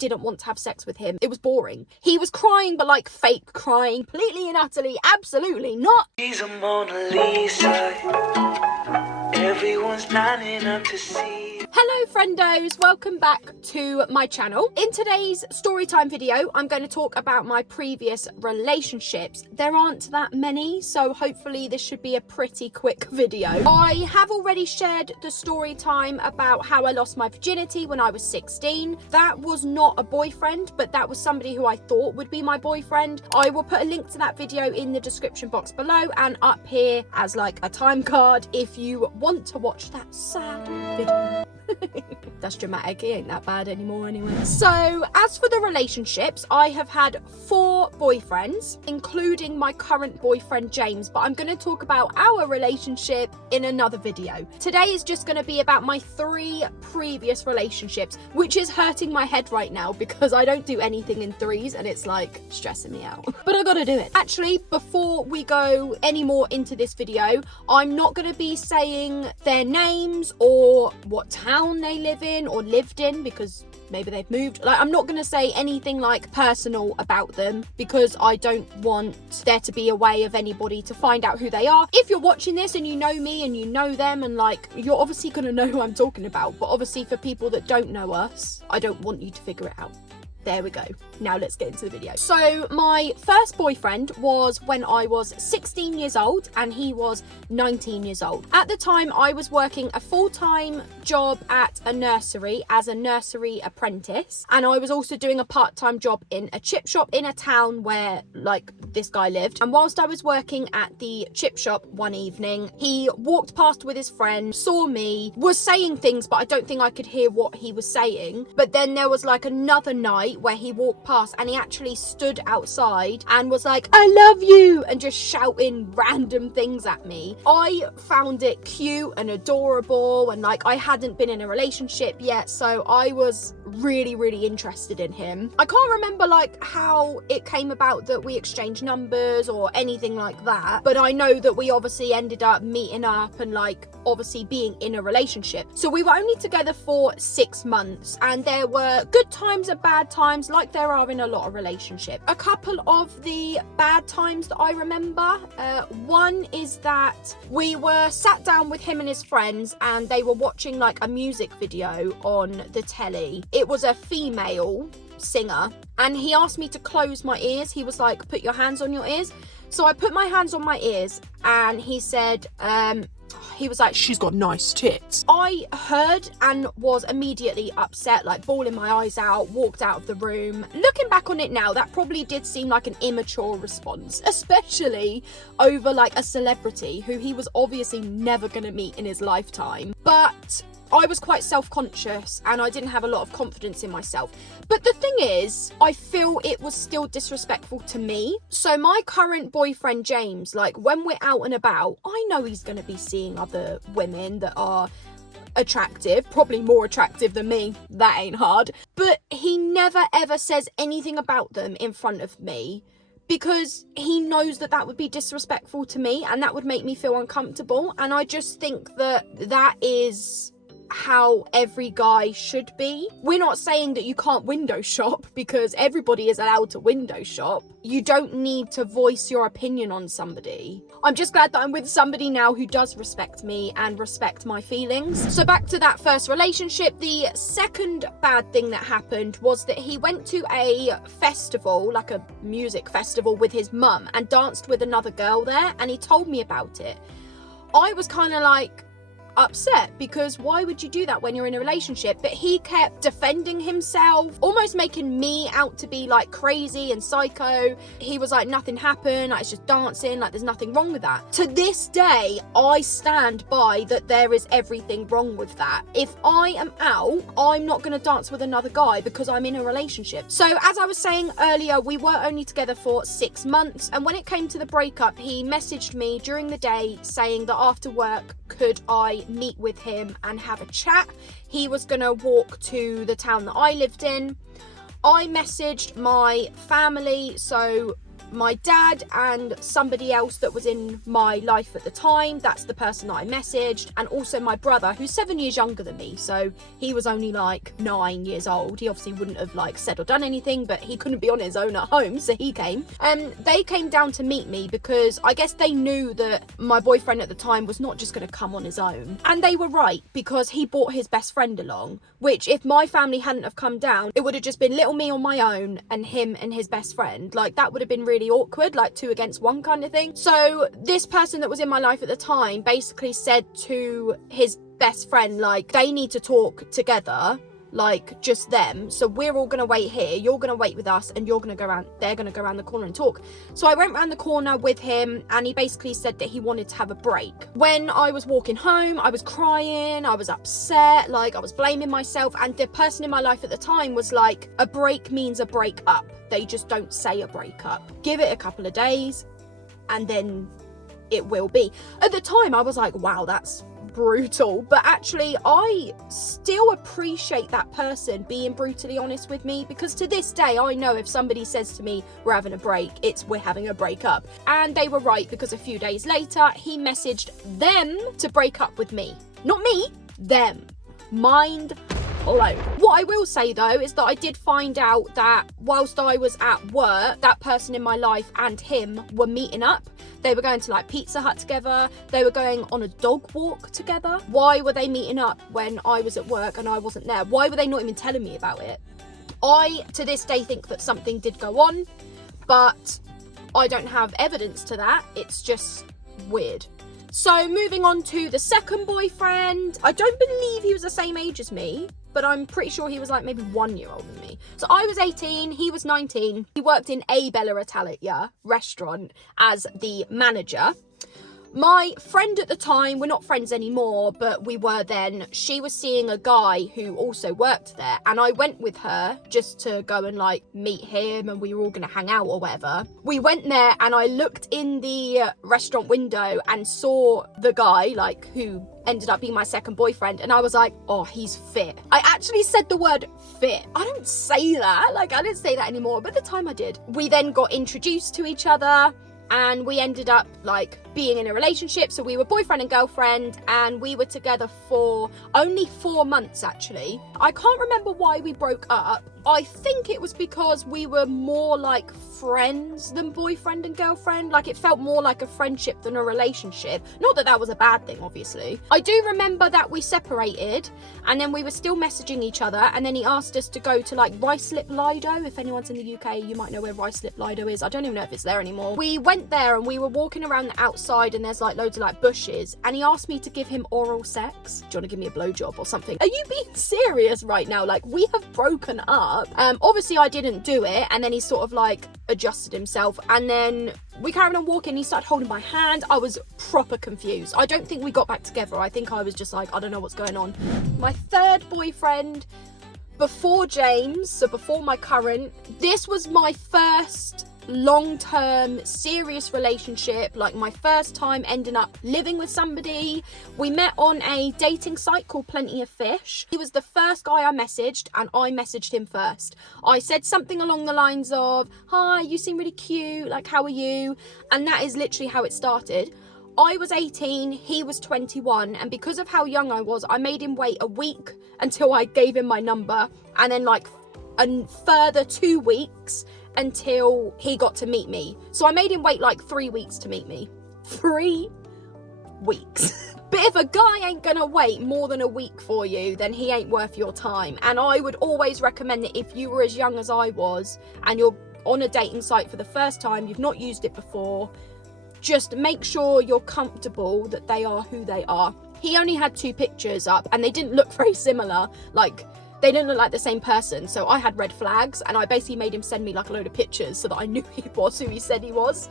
didn't want to have sex with him. It was boring. He was crying, but like fake crying, completely and utterly, absolutely not. She's a Mona Lisa. Everyone's lining up to see. Hello friendos, welcome back to my channel. In today's storytime video, I'm going to talk about my previous relationships. There aren't that many, so hopefully this should be a pretty quick video. I have already shared the story time about how I lost my virginity when I was 16. That was not a boyfriend, but that was somebody who I thought would be my boyfriend. I will put a link to that video in the description box below and up here as like a time card if you want to watch that sad video. That's dramatic, it ain't that bad anymore anyway. So as for the relationships, I have had 4 boyfriends, including my current boyfriend James, but I'm going to talk about our relationship in another video. Today is just going to be about my 3 previous relationships, which is hurting my head right now because I don't do anything in threes and it's like stressing me out. But I gotta do it. Actually, before we go any more into this video, I'm not going to be saying their names or what town they live in or lived in because maybe they've moved. Like, I'm not going to say anything like personal about them because I don't want there to be a way of anybody to find out who they are. If you're watching this and you know me and you know them, and like, you're obviously going to know who I'm talking about, but obviously for people that don't know us, I don't want you to figure it out. There we go. Now let's get into the video. So my first boyfriend was when I was 16 years old and he was 19 years old. At the time, I was working a full-time job at a nursery as a nursery apprentice. And I was also doing a part-time job in a chip shop in a town where like this guy lived. And whilst I was working at the chip shop one evening, he walked past with his friend, saw me, was saying things, but I don't think I could hear what he was saying. But then there was like another night where he walked past and he actually stood outside and was like, "I love you," and just shouting random things at me. I found it cute and adorable, and like, I hadn't been in a relationship yet, so I was really interested in him. I can't remember like how it came about that we exchanged numbers or anything like that, but I know that we obviously ended up meeting up and like obviously being in a relationship. So we were only together for 6 months and there were good times and bad times like there are in a lot of relationships. A couple of the bad times that I remember, one is that we were sat down with him and his friends and they were watching like a music video on the telly. It was a female singer and he asked me to close my ears. He was like, "Put your hands on your ears." So I put my hands on my ears and he said, he was like, "She's got nice tits." I heard and was immediately upset, like bawling my eyes out, walked out of the room. Looking back on it now, that probably did seem like an immature response, especially over like a celebrity who he was obviously never going to meet in his lifetime. But I was quite self-conscious and I didn't have a lot of confidence in myself. But the thing is, I feel it was still disrespectful to me. So my current boyfriend, James, like when we're out and about, I know he's going to be seeing other women that are attractive, probably more attractive than me. That ain't hard. But he never ever says anything about them in front of me, because he knows that that would be disrespectful to me and that would make me feel uncomfortable. And I just think that that is how every guy should be. We're not saying that you can't window shop because everybody is allowed to window shop. You don't need to voice your opinion on somebody. I'm just glad that I'm with somebody now who does respect me and respect my feelings. So back to that first relationship, the second bad thing that happened was that he went to a festival, like a music festival with his mum, and danced with another girl there, and he told me about it. I was kind of like upset because why would you do that when you're in a relationship? But he kept defending himself, almost making me out to be like crazy and psycho. He was like, nothing happened, like it's just dancing, like there's nothing wrong with that. To this day, I stand by that there is everything wrong with that. If I am out, I'm not going to dance with another guy because I'm in a relationship. So as I was saying earlier, we were only together for 6 months, and when it came to the breakup, he messaged me during the day saying that after work, could I meet with him and have a chat. He was gonna walk to the town that I lived in. I messaged my family, so my dad and somebody else that was in my life at the time. That's the person that I messaged. And also my brother, who's 7 years younger than me. So he was only like 9 years old. He obviously wouldn't have like said or done anything, but he couldn't be on his own at home. So he came. And they came down to meet me because I guess they knew that my boyfriend at the time was not just going to come on his own. And they were right, because he brought his best friend along, which if my family hadn't have come down, it would have just been little me on my own and him and his best friend. Like, that would have been really awkward, like 2 against 1 kind of thing. So this person that was in my life at the time basically said to his best friend, like, they need to talk together, like just them. So we're all gonna wait here, you're gonna wait with us, and they're gonna go around the corner and talk. So I went around the corner with him, and he basically said that he wanted to have a break. When I was walking home, I was crying, I was upset, like I was blaming myself, and the person in my life at the time was like, a break means a break up. They just don't say a break up. Give it a couple of days and then it will be. At the time I was like, wow, that's brutal. But actually I still appreciate that person being brutally honest with me, because to this day I know if somebody says to me we're having a break, it's we're having a break up. And they were right, because a few days later he messaged them to break up with me. Not me, them. Mind blown. What I will say though is that I did find out that whilst I was at work, that person in my life and him were meeting up. They were going to like Pizza Hut together. They were going on a dog walk together. Why were they meeting up when I was at work and I wasn't there? Why were they not even telling me about it? I, to this day, think that something did go on, but I don't have evidence to that. It's just weird. So moving on to the second boyfriend. I don't believe he was the same age as me, but I'm pretty sure he was like maybe 1 year older than me. So I was 18, he was 19. He worked in a Bella Italia restaurant as the manager. My friend at the time, we're not friends anymore, but we were then, she was seeing a guy who also worked there, and I went with her just to go and like meet him, and we were all gonna hang out or whatever. We went there and I looked in the restaurant window and saw the guy like who ended up being my second boyfriend, and I was like, oh, he's fit. I actually said the word fit. I don't say that, like I don't say that anymore, but at the time I did. We then got introduced to each other, and we ended up like being in a relationship. So we were boyfriend and girlfriend, and we were together for only 4 months actually. I can't remember why we broke up. I think it was because we were more like friends than boyfriend and girlfriend. Like it felt more like a friendship than a relationship. Not that that was a bad thing, obviously. I do remember that we separated, and then we were still messaging each other, and then he asked us to go to like Ruislip Lido. If anyone's in the UK, you might know where Ruislip Lido is. I don't even know if it's there anymore. We went there and we were walking around the outside, and there's like loads of like bushes, and he asked me to give him oral sex. Do you want to give me a blowjob or something? Are you being serious right now? Like, we have broken up. Obviously I didn't do it, and then he sort of like adjusted himself, and then we carried on walking. He started holding my hand. I was proper confused. I don't think we got back together. I think I was just like, I don't know what's going on. My third boyfriend before James, so before my current, this was my first long-term serious relationship, like my first time ending up living with somebody. We met on a dating site called Plenty of Fish. He was the first guy I messaged, and I messaged him first. I said something along the lines of, hi, you seem really cute, like how are you? And that is literally how it started. I was 18, he was 21, and because of how young I was, I made him wait a week until I gave him my number, and then like a further 2 weeks until he got to meet me. So I made him wait like 3 weeks to meet me. 3 weeks. But if a guy ain't gonna wait more than a week for you, then he ain't worth your time. And I would always recommend that if you were as young as I was and you're on a dating site for the first time, you've not used it before, just make sure you're comfortable that they are who they are. He only had 2 pictures up, and they didn't look very similar. Like, they didn't look like the same person, so I had red flags, and I basically made him send me like a load of pictures so that I knew he was who he said he was.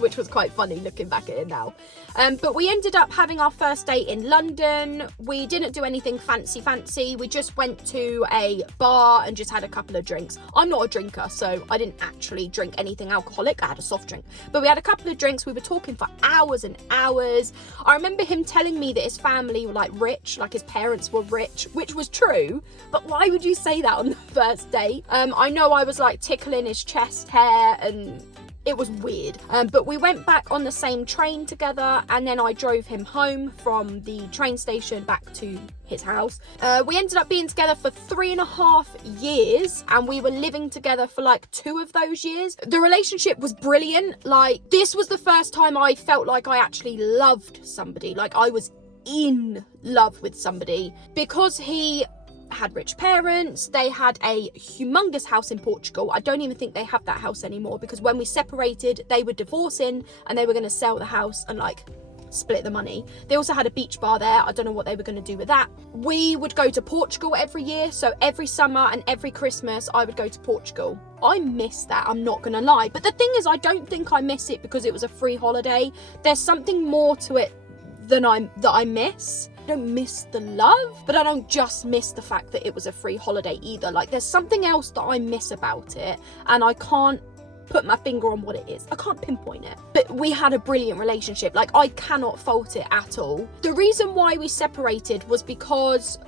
which was quite funny looking back at it now. But we ended up having our first date in London. We didn't do anything fancy. We just went to a bar and just had a couple of drinks. I'm not a drinker, so I didn't actually drink anything alcoholic. I had a soft drink. But we had a couple of drinks. We were talking for hours and hours. I remember him telling me that his family were like rich, like his parents were rich, which was true. But why would you say that on the first date? I know I was like tickling his chest hair and it was weird. But we went back on the same train together, and then I drove him home from the train station back to his house. We ended up being together for 3.5 years, and we were living together for like 2 of those years. The relationship was brilliant. Like, this was the first time I felt like I actually loved somebody. Like, I was in love with somebody. Because he had rich parents, they had a humongous house in Portugal. I don't even think they have that house anymore, because when we separated, they were divorcing and they were going to sell the house and like split the money. They also had a beach bar there. I don't know what they were going to do with that. We would go to Portugal every year, so every summer and every Christmas I would go to Portugal. I miss that, I'm not gonna lie. But the thing is, I don't think I miss it because it was a free holiday. There's something more to it that I miss. I don't miss the love, but I don't just miss the fact that it was a free holiday either. Like, there's something else that I miss about it, and I can't put my finger on what it is. I can't pinpoint it. But we had a brilliant relationship. Like, I cannot fault it at all. The reason why we separated was because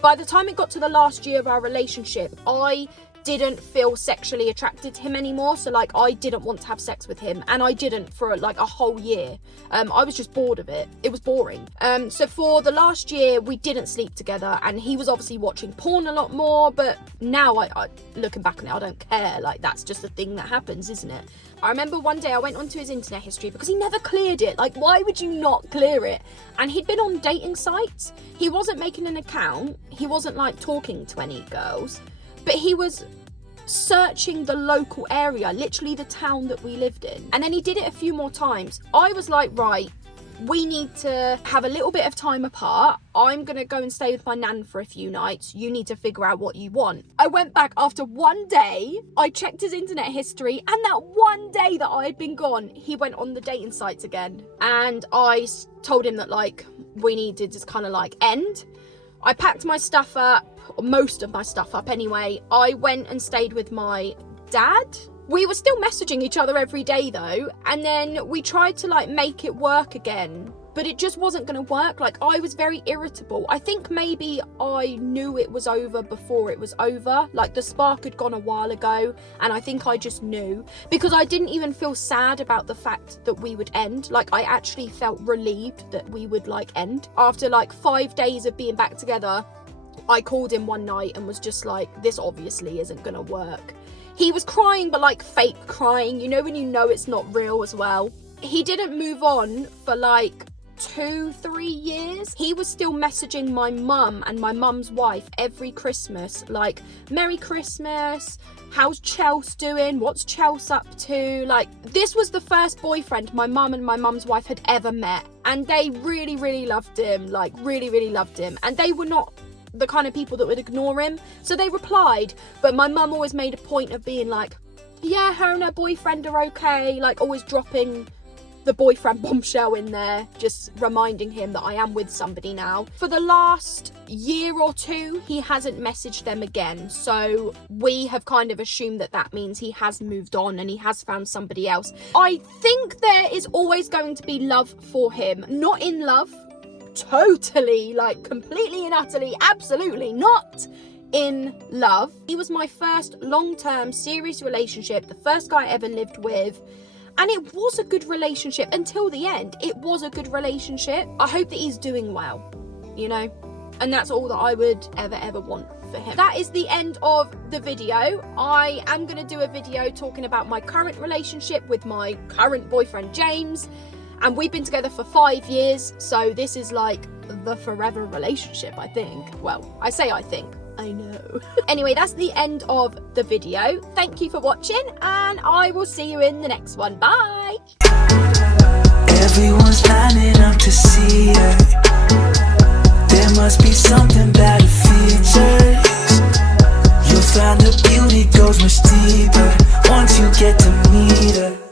by the time it got to the last year of our relationship, I didn't feel sexually attracted to him anymore. So like, I didn't want to have sex with him, and I didn't for like a whole year. I was just bored of it. It was boring. So for the last year we didn't sleep together, and he was obviously watching porn a lot more, but now I looking back on it, I don't care. Like, that's just a thing that happens, isn't it? I remember one day I went onto his internet history because he never cleared it. Like, why would you not clear it? And he'd been on dating sites. He wasn't making an account. He wasn't like talking to any girls, but he was searching the local area, literally the town that we lived in. And then he did it a few more times. I was like, right, we need to have a little bit of time apart. I'm gonna go and stay with my nan for a few nights. You need to figure out what you want. I went back after one day. I checked his internet history, and that one day that I had been gone, he went on the dating sites again. And I told him that like, we need to just kind of like end. I packed my stuff up, or most of my stuff up anyway. I went and stayed with my dad. We were still messaging each other every day though, and then we tried to like make it work again, but it just wasn't going to work. Like, I was very irritable. I think maybe I knew it was over before it was over. Like, the spark had gone a while ago, and I think I just knew, because I didn't even feel sad about the fact that we would end. Like, I actually felt relieved that we would like end. After like 5 days of being back together, I called him one night and was just like, this obviously isn't gonna work. He was crying, but like fake crying, you know, when you know it's not real as well. He didn't move on for like 2-3 years. He was still messaging my mum and my mum's wife every Christmas, like, Merry Christmas, how's Chelsea doing, what's Chelsea up to? Like, this was the first boyfriend my mum and my mum's wife had ever met, and they really loved him, like really loved him, and they were not the kind of people that would ignore him, so they replied. But my mum always made a point of being like, yeah, her and her boyfriend are okay, like always dropping the boyfriend bombshell in there, just reminding him that I am with somebody now. For the last year or two, he hasn't messaged them again, so we have kind of assumed that that means he has moved on and he has found somebody else. I think there is always going to be love for him. Not in love, totally, like completely and utterly, absolutely not in love. He was my first long-term serious relationship, the first guy I ever lived with, and it was a good relationship until the end. It was a good relationship. I hope that he's doing well, you know, and that's all that I would ever want for him. That is the end of the video. I am going to do a video talking about my current relationship with my current boyfriend James, and we've been together for 5 years, so this is like the forever relationship, I think. Well, I say I think, I know. Anyway, that's the end of the video. Thank you for watching, and I will see you in the next one. Bye! Everyone's lining up to see her. There must be something about her features. You'll find the beauty goes much deeper once you get to meet her.